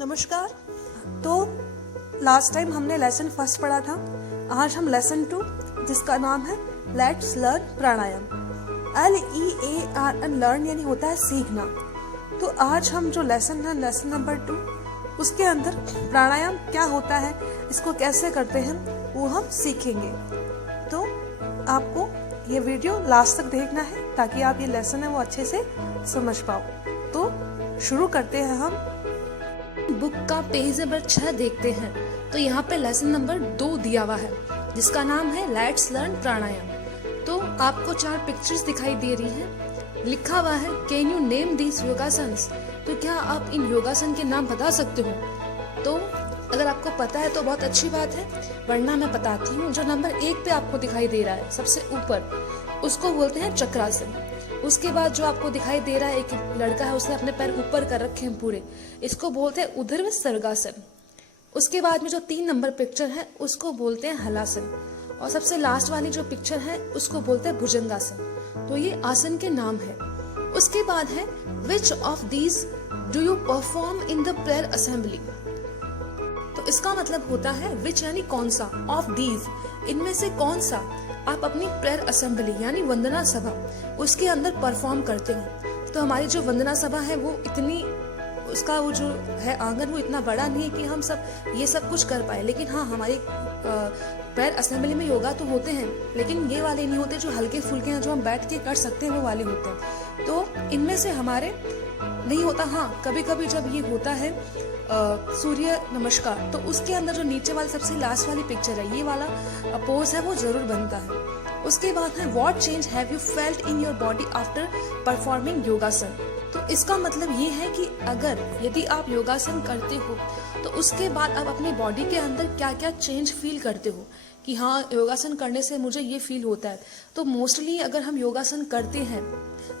नमस्कार। तो last time हमने लेसन फर्स्ट पढ़ा था। आज हम लेसन 2 जिसका नाम है let's learn pranayama. LEARN learn यानी होता है सीखना। तो आज हम जो लेसन है लेसन नंबर 2 उसके अंदर प्राणायाम क्या होता है, इसको कैसे करते हैं वो हम सीखेंगे। तो आपको ये वीडियो लास्ट तक देखना है ताकि आप ये लेसन है वो अच्छे से समझ पाओ। तो शुरू करते हैं। हम बुक का पेज नंबर 6 देखते हैं। तो यहाँ पे लेसन नंबर 2 दिया हुआ है जिसका नाम है लेट्स लर्न प्राणायाम। तो आपको 4 पिक्चर्स दिखाई दे रही हैं। लिखा हुआ है can you name these yogasanas. तो क्या आप इन योगासन के नाम बता सकते हो? तो अगर आपको पता है तो बहुत अच्छी बात है, वरना मैं बताती हूँ। जो नंबर 1 पे आपको दिखाई दे रहा है सबसे ऊपर, उसको बोलते हैं चक्रासन। उसके बाद जो आपको दिखाई दे रहा है एक लड़का है, उसने अपने पैर ऊपर कर रखे हैं पूरे, इसको बोलते हैं ऊर्ध्व सर्गासन। उसके बाद में जो 3 नंबर पिक्चर है उसको बोलते हैं हलासन। और सबसे लास्ट वाली जो पिक्चर है उसको बोलते हैं भुजंगासन। तो ये आसन के नाम है। उसके बाद है which of these do you perform in the prayer assembly. तो इसका मतलब होता है विच यानी कौन सा, ऑफ दीज इनमें से कौन सा आप अपनी प्रेयर असेंबली यानी वंदना सभा उसके अंदर परफॉर्म करते हो। तो हमारी जो वंदना सभा है वो इतनी, उसका वो जो है आंगन वो इतना बड़ा नहीं है कि हम सब ये सब कुछ कर पाए। लेकिन हाँ, हमारी प्रेयर असेंबली में योगा तो होते हैं, लेकिन ये वाले नहीं होते जो हल्के फुल्के हैं जो हम बैठ के कर सकते हैं, वो वाले होते हैं। तो इनमें से हमारे नहीं होता। हाँ, कभी कभी जब ये होता है सूर्य नमस्कार, तो उसके अंदर जो नीचे वाली सबसे लास्ट वाली पिक्चर है, ये वाला पोज है वो जरूर बनता है। उसके बाद है what change have you felt in your body after performing योगासन। तो इसका मतलब ये है कि अगर यदि आप योगासन करते हो तो उसके बाद आप अपने बॉडी के अंदर क्या क्या चेंज फील करते हो कि हाँ, योगासन करने से मुझे ये फील होता है। तो मोस्टली अगर हम योगासन करते हैं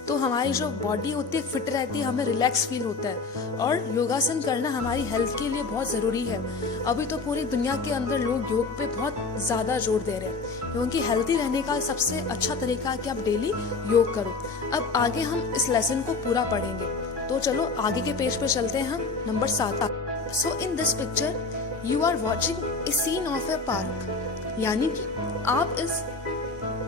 तो हमारी जो बॉडी होती है फिट रहती है, हमें रिलैक्स फील होता है। और योगासन करना हमारी हेल्थ के लिए बहुत ज़रूरी है। अभी तो पूरी दुनिया के अंदर लोग योग पे बहुत ज़्यादा जोर दे रहे हैं, क्योंकि हेल्थी रहने का सबसे अच्छा तरीका है कि आप डेली योग करो। अब आगे हम इस लेसन को पूरा पढ़ेंगे। तो चलो आगे के पेज पे चलते हैं हम। Number 7। So in this picture you are watching a scene of a park. यानी कि आप इस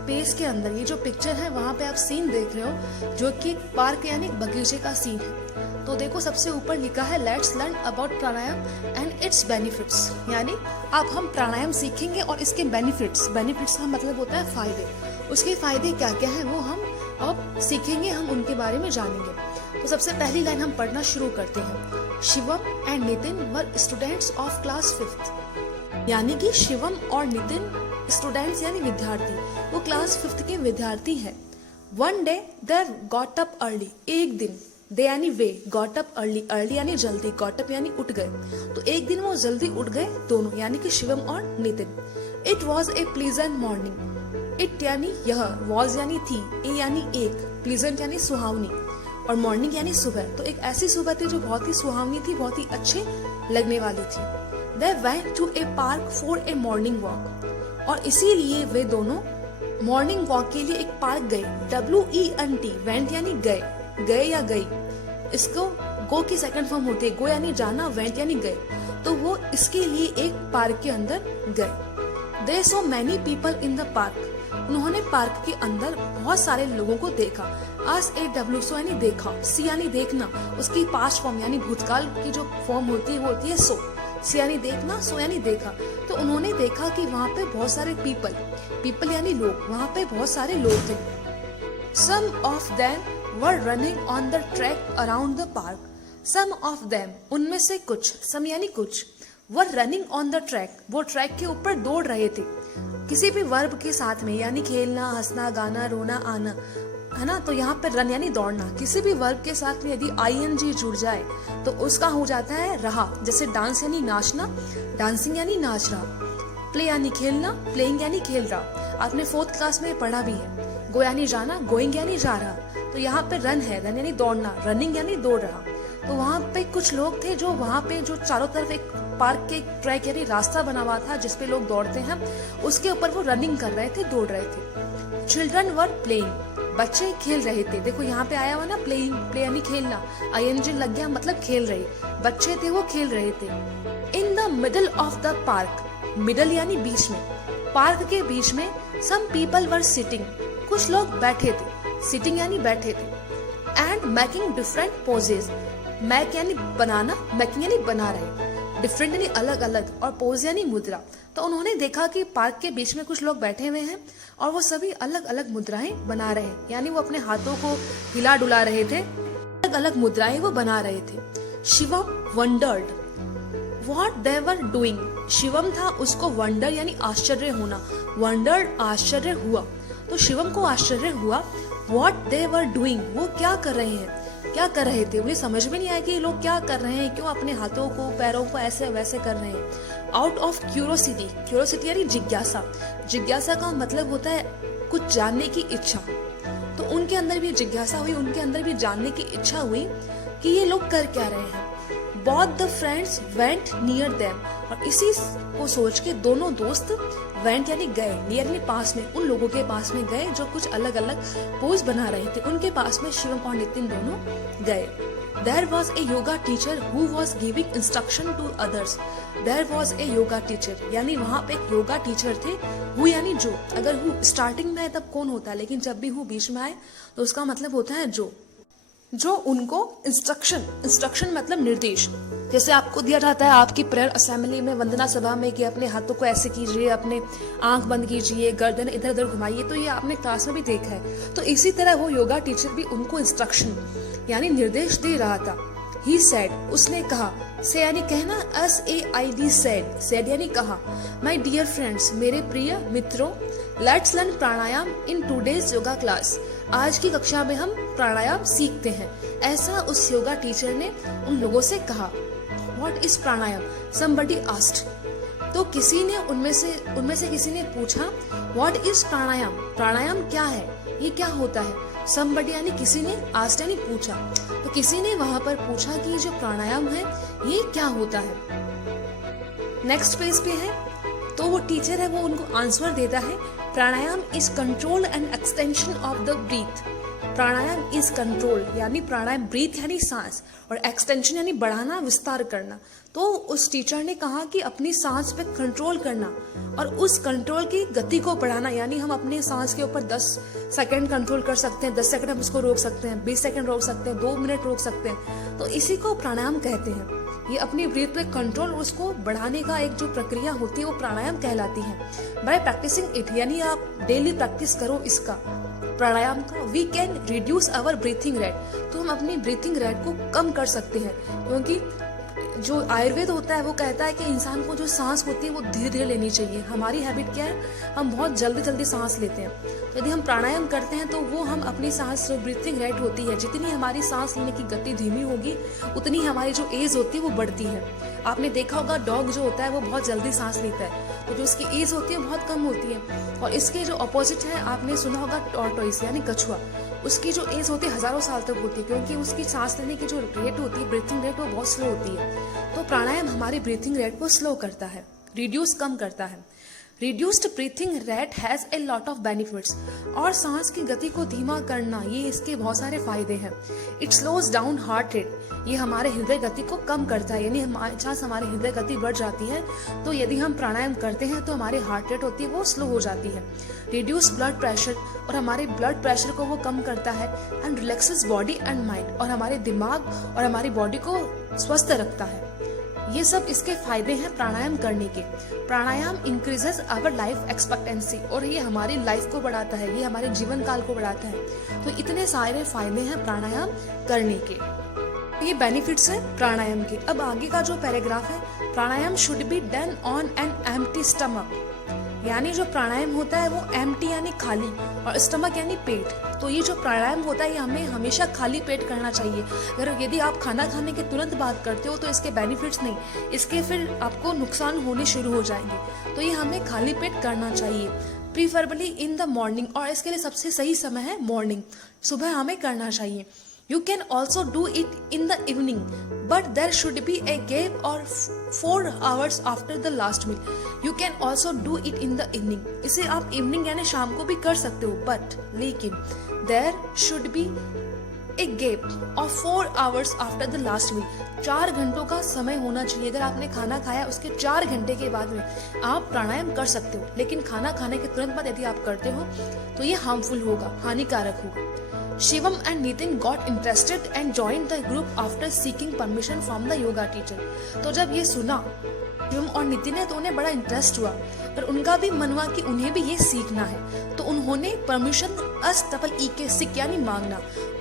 पेज के अंदर ये जो पिक्चर है वहाँ पे आप सीन देख रहे हो जो कि एक पार्क यानी एक बगीचे का सीन है। तो देखो सबसे ऊपर लिखा है let's learn about pranayama and it's benefits. यानी अब हम प्राणायाम सीखेंगे और इसके बेनिफिट्स का मतलब होता है फायदे। उसके फायदे क्या क्या है वो हम अब सीखेंगे, हम उनके बारे में जानेंगे। तो सबसे पहली लाइन हम पढ़ना शुरू करते हैं। Shivam and Nitin were students of class 5th। यानी कि शिवम और नितिन स्टूडेंट्स यानी विद्यार्थी, वो क्लास 5th के विद्यार्थी हैं। One day they got up early. एक दिन, दे यानी वे, गॉट अप अर्ली, अर्ली यानी जल्दी, गॉट अप यानी उठ गए। तो एक दिन वो जल्दी उठ गए दोनों, यानी कि शिवम और Nitin. It was a pleasant morning. It यानी यह, वॉज यानी थी, ए यानी एक, प्लीजेंट यानी सुहावनी, और मॉर्निंग यानी सुबह। तो एक ऐसी सुबह थी जो बहुत ही सुहावनी थी, बहुत ही अच्छी लगने वाली थी। They went to a park for a morning walk. और इसीलिए वे दोनों मॉर्निंग वॉक के लिए एक पार्क गए। WENT, वेंट यानी गए, गए या गई। इसको गो की सेकंड फॉर्म होती है, गो यानी जाना, वेंट यानी गए। तो वो इसके लिए एक पार्क के अंदर गए। They so many people in the park. उन्होंने पार्क के अंदर बहुत सारे लोगों को देखा। SAW, सो यानी देखा, सी यानी देखना, उसकी पास्ट फॉर्म यानी भूतकाल की जो फॉर्म होती है वो होती है सो। सी यानी देखना, सो यानी देखा। तो उन्होंने देखा कि वहाँ पे बहुत सारे पीपल यानी लोग, वहाँ पे बहुत सारे लोग थे। Some of them were running on the track around the park. Some of them, उनमें से कुछ, सम यानी कुछ, were running on the track, वो ट्रैक के ऊपर दौड़ रहे थे। किसी भी वर्ब के साथ में, यानी खेलना, हंसना, गाना, रोना, आना, है ना। तो यहाँ पे रन यानी दौड़ना, किसी भी वर्ब के साथ में यदि ING जुड़ जाए तो उसका हो जाता है रहा। जैसे डांस यानी नाचना, डांसिंग यानी नाच रहा। प्ले यानी खेलना, प्लेइंग यानी खेल रहा। आपने 4th क्लास में पढ़ा भी है। गो यानी जाना, गोइंग यानी जा रहा। तो यहाँ पे रन है, रन यानी दौड़ना, रनिंग यानी दौड़ रहा। तो वहाँ पे कुछ लोग थे जो वहाँ पे जो चारों तरफ एक पार्क के ट्रैक यानी रास्ता बना हुआ था जिसपे लोग दौड़ते हैं, उसके ऊपर वो रनिंग कर रहे थे, दौड़ रहे थे। चिल्ड्रन वर प्लेइंग, बच्चे खेल रहे थे। देखो यहाँ पे आया हुआ ना प्लेइंग, प्ले यानी खेलना, ING लग गया मतलब खेल रहे। बच्चे थे वो खेल रहे थे। In the middle of the park, middle यानी बीच में, पार्क के बीच में, सम पीपल वर सिटिंग, कुछ लोग बैठे थे, सिटिंग यानी बैठे थे, and making different poses, make यानी बनाना, मेकिंग यानी बना रहे, डिफरेंट यानी अलग अलग, और पोज यानी मुद्रा। तो उन्होंने देखा कि पार्क के बीच में कुछ लोग बैठे हुए हैं और वो सभी अलग अलग मुद्राएं बना रहे हैं, यानी वो अपने हाथों को हिला डुला रहे थे, अलग अलग मुद्राएं वो बना रहे थे। Shivam wondered what they were doing, Shivam था, उसको वंडर यानी आश्चर्य होना, वंडर्ड आश्चर्य हुआ, तो शिवम को आश्चर्य हुआ, व्हाट दे वर डूइंग, वो क्या कर रहे हैं, क्या कर रहे थे, उन्हें समझ में नहीं आया कि ये लोग क्या कर रहे हैं, क्यों अपने हाथों को पैरों को ऐसे वैसे कर रहे हैं। आउट ऑफ क्यूरोसिटी, क्यूरोसिटी यानी जिज्ञासा, जिज्ञासा का मतलब होता है कुछ जानने की इच्छा, तो उनके अंदर भी जिज्ञासा हुई, उनके अंदर भी जानने की इच्छा हुई कि ये लोग कर क्या रहे हैं। Both the friends went near them, और इसी को सोच के दोनों दोस्त वेंट यानी गए, नियर यानी पास में, उन लोगों के पास में गए जो कुछ अलग अलग पोज बना रहे थे, उनके पास में शिवम और नितिन दोनों गए। There was a yoga teacher who was giving instruction to others. There was a yoga teacher, यानी वहाँ पे एक योगा टीचर थे, हु यानी जो, अगर हु स्टार्टिंग में है तब कौन होता है, लेकिन जब भी हु बीच में आए तो उसका मतलब होता है जो उनको इंस्ट्रक्शन मतलब निर्देश, जैसे आपको दिया जाता है आपकी प्रेयर असेंबली में, वंदना सभा में, कि अपने हाथों को ऐसे कीजिए, अपने आंख बंद कीजिए, गर्दन इधर उधर घुमाइए, तो ये आपने क्लास में भी देखा है। तो इसी तरह वो योगा टीचर भी उनको इंस्ट्रक्शन यानी निर्देश दे रहा था। He said, उसने कहा, से यानी कहना, SAID said यानी कहा, My dear friends, मेरे प्रिय मित्रों, Let's learn pranayama in today's yoga class, आज की कक्षा में हम प्राणायाम सीखते हैं, ऐसा उस योगा टीचर ने उन लोगों से कहा। What is pranayama? Somebody asked, तो किसी ने उनमें से किसी ने पूछा, What is प्राणायाम? प्राणायाम क्या है, ये क्या होता है? Somebody यानी किसी ने, asked यानी पूछा, तो किसी ने वहां पर पूछा कि जो प्राणायाम है ये क्या होता है। नेक्स्ट पेज पे है, तो वो टीचर है वो उनको आंसर देता है, pranayama is control and extension of the breath, pranayama is control यानी प्राणायाम, ब्रीथ यानी सांस, और एक्सटेंशन यानी बढ़ाना, विस्तार करना। तो उस टीचर ने कहा कि अपनी सांस पे कंट्रोल करना और उस कंट्रोल की गति को बढ़ाना, यानी हम अपने सांस के ऊपर 10 सेकंड कंट्रोल कर सकते हैं, 10 सेकंड हम उसको रोक सकते हैं, 20 सेकंड रोक सकते हैं, 2 मिनट रोक सकते हैं, तो इसी को प्राणायाम कहते हैं। ये अपनी ब्रीथ पे कंट्रोल और उसको बढ़ाने का एक जो प्रक्रिया होती है वो प्राणायाम कहलाती है। बाय प्रैक्टिसिंग इट, यानी आप डेली प्रैक्टिस करो इसका, प्राणायाम का, we can reduce our breathing rate, तो हम अपनी ब्रीथिंग रेट को कम कर सकते हैं, क्योंकि जो आयुर्वेद होता है वो कहता है कि इंसान को जो सांस होती है वो धीरे धीरे लेनी चाहिए। हमारी हैबिट क्या है, हम बहुत जल्दी जल्दी सांस लेते हैं, तो यदि हम प्राणायाम करते हैं तो वो हम अपनी सांस, जो ब्रीथिंग रेट होती है, जितनी हमारी सांस लेने की गति धीमी होगी उतनी हमारी जो एज होती है वो बढ़ती है। आपने देखा होगा डॉग जो होता है वो बहुत जल्दी सांस लेता है, तो जो उसकी एज होती है बहुत कम होती है, और इसके जो अपोजिट है आपने सुना होगा टॉर्टोइस यानी कछुआ, उसकी जो एज होती है हजारों साल तक होती है, क्योंकि उसकी सांस लेने की जो रेट होती है, ब्रीथिंग रेट, वो बहुत स्लो होती है। तो प्राणायाम हमारी ब्रीथिंग रेट को स्लो करता है, रिड्यूस कम करता है। Reduced breathing rate has a lot of benefits, और सांस की गति को धीमा करना, ये इसके बहुत सारे फायदे हैं। It slows down heart rate, ये हमारे हृदय गति को कम करता है, यानी हमारी हृदय गति बढ़ जाती है, तो यदि हम प्राणायाम करते हैं तो हमारी हार्ट रेट होती है वो स्लो हो जाती है। रिड्यूस ब्लड प्रेशर, और हमारे ब्लड प्रेशर को वो कम करता है। And relaxes body and mind, और हमारे दिमाग और हमारी बॉडी को स्वस्थ रखता है। ये सब इसके फायदे हैं प्राणायाम करने के। प्राणायाम इंक्रीजेस आवर लाइफ एक्सपेक्टेंसी, और ये हमारी लाइफ को बढ़ाता है, ये हमारे जीवन काल को बढ़ाता है। तो इतने सारे फायदे हैं प्राणायाम करने के, ये बेनिफिट्स हैं प्राणायाम के। अब आगे का जो पैराग्राफ है, pranayama should be done on an empty stomach, यानी जो प्राणायाम होता है वो एम्प्टी यानी खाली, और स्टमक यानी पेट। तो ये जो प्राणायाम होता है ये हमें हमेशा खाली पेट करना चाहिए। अगर यदि आप खाना खाने के तुरंत बाद करते हो तो इसके बेनिफिट्स नहीं, इसके फिर आपको नुकसान होने शुरू हो जाएंगे। तो ये हमें खाली पेट करना चाहिए, प्रीफरेबली इन द मॉर्निंग, और इसके लिए सबसे सही समय है मॉर्निंग, सुबह हमें करना चाहिए। You can also do it in the evening, but there should be a gap or 4 hours after the last meal. You can also do it in the evening. इसे आप इवनिंग यानी शाम को भी कर सकते हो, but लेकिन there should be a gap of 4 hours after the last meal. 4 घंटों का समय होना चाहिए। अगर आपने खाना खाया उसके 4 घंटे के बाद में आप प्राणायाम कर सकते हो, लेकिन खाना खाने के तुरंत बाद यदि आप करते हो तो ये हार्मफुल होगा, हानिकारक होगा। Shivam and Nitin got interested and join the group after seeking permission from the yoga teacher. तो जब ये सुना शिवम और नितिन ने तो उन्हें बड़ा इंटरेस्ट हुआ, पर उनका भी मन हुआ कि उन्हें भी ये सीखना है। तो उन्होंने परमिशन के सिक यानी मांगना,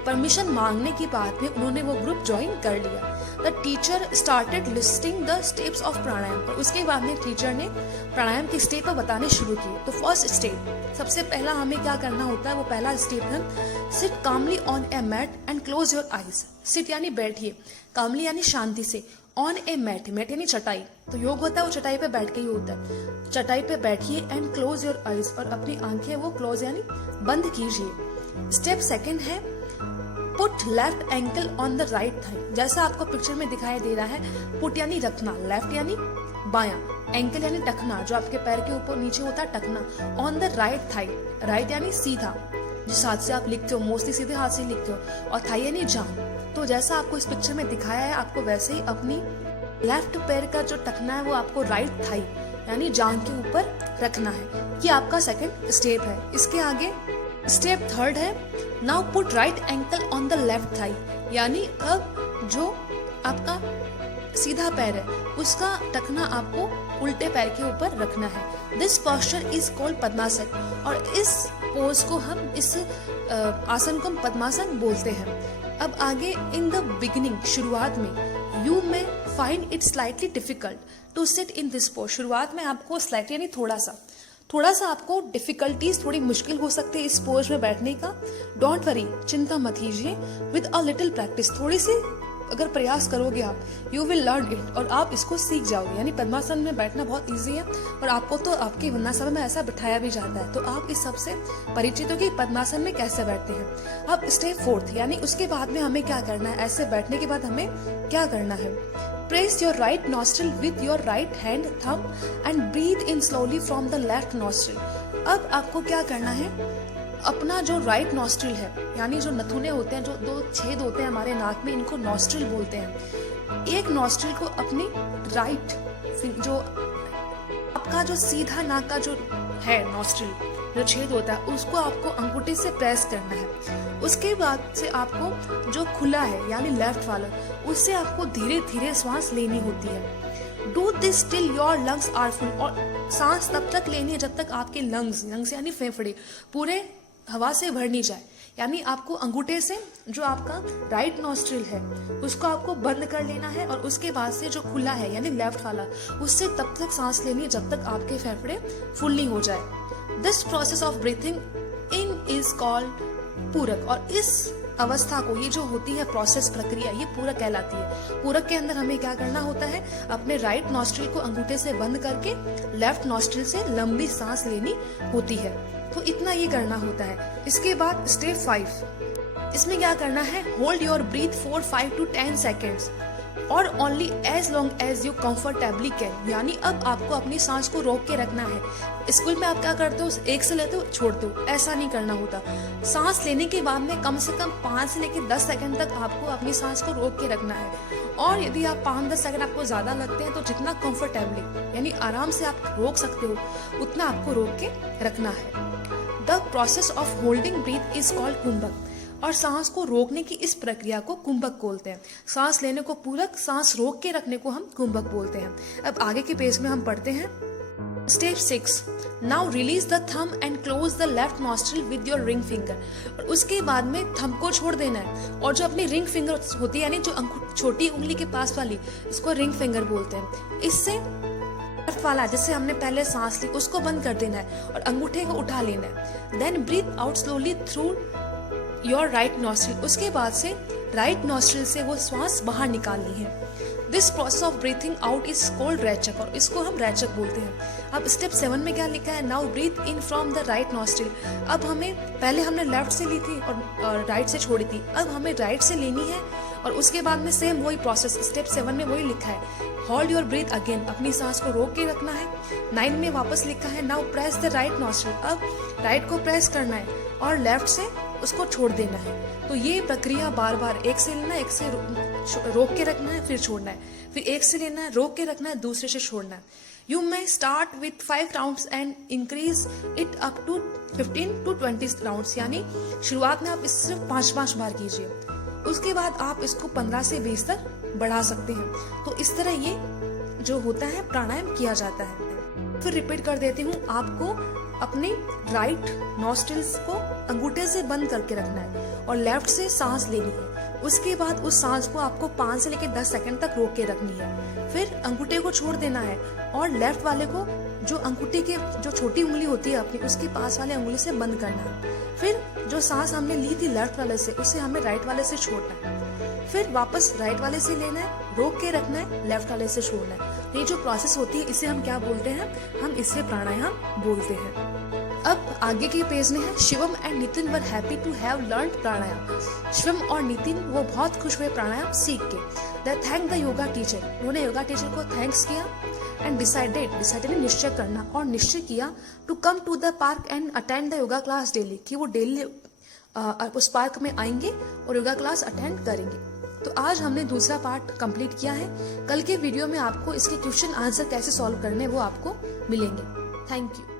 परमिशन मांगने की बाद में उन्होंने वो ग्रुप ज्वाइन कर लिया। The teacher started listing the steps of pranayama. और उसके बाद में टीचर ने प्राणायाम के स्टेप बताने शुरू किए। तो फर्स्ट स्टेप, सबसे पहला हमें क्या करना होता है, वो पहला स्टेप है sit calmly on a mat and close your eyes. Sit यानी बैठिए, कामली यानी शांति से, ऑन ए मैट, मैट यानी चटाई। तो योग होता है वो चटाई पे बैठ के ही होता है। चटाई पे बैठिए एंड क्लोज योर आईज, और अपनी आंखें वो क्लोज यानी बंद कीजिए। स्टेप सेकंड है put left ankle on the right Thai. जैसा आपको पिक्चर में दिखाई दे रहा है, पुट यानी रखना, लेफ्ट यानी बायां, एंकल यानी टखना, जो आपके पैर के ऊपर नीचे होता है टखना, on the right thigh, right यानी सीधा, जिस हाथ से आप लिखते हो मोस्टली सीधे हाथ से लिखते हो, और थाई यानी जांघ। तो जैसा आपको इस पिक्चर में दिखाया है, आपको वैसे ही अपनी लेफ्ट पैर का जो टखना है वो आपको राइट थाई यानी जांघ के ऊपर रखना है। ये आपका सेकंड स्टेप है। इसके आगे स्टेप थर्ड है now put right ankle on the left thigh, यानी अब जो आपका सीधा पैर है उसका टखना आपको उल्टे पैर के ऊपर रखना है। दिस पोस्चर इज कॉल्ड पद्मासन, और इस पोज को हम इस आसन को हम पद्मासन बोलते हैं। अब आगे इन द बिगिनिंग, शुरुआत में, you may find it slightly difficult to sit in this pose. शुरुआत में आपको स्लाइटली यानी थोड़ा सा आपको डिफिकल्टीज, थोड़ी मुश्किल हो सकती है इस पोज में बैठने का। डोंट वरी, चिंता मत कीजिए, विद अ लिटिल प्रैक्टिस, थोड़ी सी अगर प्रयास करोगे आप, यू विल लर्न इट, और आप इसको सीख जाओगे। यानी पद्मासन में बैठना बहुत इजी है, और आपको तो आपके वरनासन में ऐसा बिठाया भी जाता है, तो आप इस सबसे परिचित हो कि पद्मासन में कैसे बैठते हैं। अब स्टेप फोर्थ, यानी उसके बाद में हमें क्या करना है, ऐसे बैठने के बाद हमें क्या करना है, press your right nostril with your right hand thumb and breathe in slowly from the left nostril. अब आपको क्या करना है, अपना जो राइट नॉस्ट्रिल है, यानी जो नथुने होते हैं, जो 2 छेद होते हैं हमारे नाक में, इनको नॉस्ट्रिल बोलते हैं। एक नॉस्ट्रिल को अपनी राइट, जो आपका जो सीधा नाक का जो है नॉस्ट्रिल, जो छेद होता है, उसको आपको अंगूठे से प्रेस करना है। उसके बाद से आपको जो खुला है यानी लेफ्ट वाला, उससे आपको धीरे धीरे श्वास लेनी होती है। Do this till your lungs are full, और सांस तब तक लेनी है जब तक आपके लंग्स यानी फेफड़े पूरे हवा से भर नहीं जाए। यानी आपको अंगूठे से जो आपका राइट नॉस्ट्रिल है उसको आपको बंद कर लेना है, और उसके बाद से जो खुला है यानी लेफ्ट वाला, उससे तब तक सांस लेनी है जब तक आपके फेफड़े फुल नहीं हो जाए। This process of breathing in is called पूरक, और इस अवस्था को, ये जो होती है प्रोसेस, प्रक्रिया, ये पूरक कहलाती है। पूरक के अंदर हमें क्या करना होता है, अपने राइट नॉस्ट्रिल को अंगूठे से बंद करके लेफ्ट नॉस्ट्रिल से लंबी सांस लेनी होती है। तो इतना ये करना होता है। इसके बाद स्टेप 5, इसमें क्या करना है, hold your breath for 5 to 10 seconds और only as long as you comfortably can. यानी अब आपको अपनी सांस को रोक के रखना है। स्कूल में आप क्या करते हो, एक से लेते हो छोड़ते हो, ऐसा नहीं करना होता। सांस लेने के बाद में कम से कम 5 से लेकर 10 सेकंड तक आपको अपनी सांस को रोक के रखना है। और यदि आप 5-10 सेकंड आपको ज्यादा लगते हैं तो जितना कंफर्टेबली यानी आराम से आप रोक सकते हो उतना आपको रोक के रखना है। The process of holding breath is called kumbhaka, और सांस को रोकने की इस प्रक्रिया को कुंभक बोलते हैं। सांस लेने को पूरक, सांस रोक के रखने को हम कुंभक बोलते हैं। अब आगे के पेज में हम पढ़ते हैं step 6, now release the thumb and close the left nostril with your ring finger. और उसके बाद में थंब को छोड़ देना है, और जो अपनी रिंग फिंगर होती है यानी जो छोटी उंगली के पास वाली, इसको रिंग फिंगर बोलते हैं। इससे लेफ्ट वाला जिससे हमने पहले सांस ली उसको बंद कर देना है और अंगूठे को उठा लेना है। Then breathe out slowly through your right nostril. उसके बाद से राइट नॉस्ट्रिल से वो श्वास बाहर निकालनी है। This process of breathing out is called rechaka, और इसको हम रैचक बोलते हैं। अब स्टेप 7 में क्या लिखा है, now breathe in from the right nostril. अब हमें पहले हमने लेफ्ट से ली थी और राइट से छोड़ी थी, अब हमें राइट से लेनी है। और उसके बाद में सेम वही प्रोसेस, स्टेप 7 में वही लिखा है, होल्ड योर ब्रीथ अगेन, अपनी सांस को रोक के रखना है। 9 में वापस लिखा है, now press the right nostril. अब राइट को प्रेस करना है और लेफ्ट से उसको छोड़ देना है। तो ये प्रक्रिया बार बार एक से लेना, एक से रोक के रखना है, फिर छोड़ना है, फिर एक से लेना है, रोक के रखना है, दूसरे से छोड़ना है। You may start with 5 rounds and increase it up to 15 to 20 rounds, यानी शुरुआत में आप इस सिर्फ 5 बार कीजिए, उसके बाद आप इसको 15 से 20 तक बढ़ा सकते हैं। तो इस तरह ये जो होता है प्राणायाम किया जाता है। फिर रिपीट कर देती हूँ, आपको अपने राइट नॉस्ट्रिल्स को अंगूठे से बंद करके रखना है और लेफ्ट से सांस लेनी है। उसके बाद उस सांस को आपको 5 से लेकर 10 सेकंड तक रोक के रखनी है। फिर अंगूठे को छोड़ देना है और लेफ्ट वाले को जो अंगूठे के जो छोटी उंगली होती है अपनी, उसके पास वाले उंगली से बंद करना है। फिर जो सांस हमने ली थी लेफ्ट वाले से, उसे हमें राइट वाले से छोड़ना है। फिर वापस राइट वाले से लेना है, रोक के रखना है, लेफ्ट वाले से छोड़ना है। ये जो प्रोसेस होती है इसे हम क्या बोलते हैं? हम इसे प्राणायाम बोलते हैं। अब आगे के पेज में है, Shivam and Nitin were happy to have learned pranayama. Shivam और नितिन वो बहुत खुश हुए प्राणायाम सीख के। They thank the yoga teacher, उन्होंने योगा टीचर को थैंक्स किया। एंड डिसाइडेड निश्चय करना और निश्चय किया to come to the park and attend the yoga class daily, कि वो डेली उस पार्क में आएंगे और योगा क्लास अटेंड करेंगे। तो आज हमने दूसरा पार्ट कंप्लीट किया है। कल के वीडियो में आपको इसके क्वेश्चन आंसर कैसे सॉल्व करने वो आपको मिलेंगे। Thank you.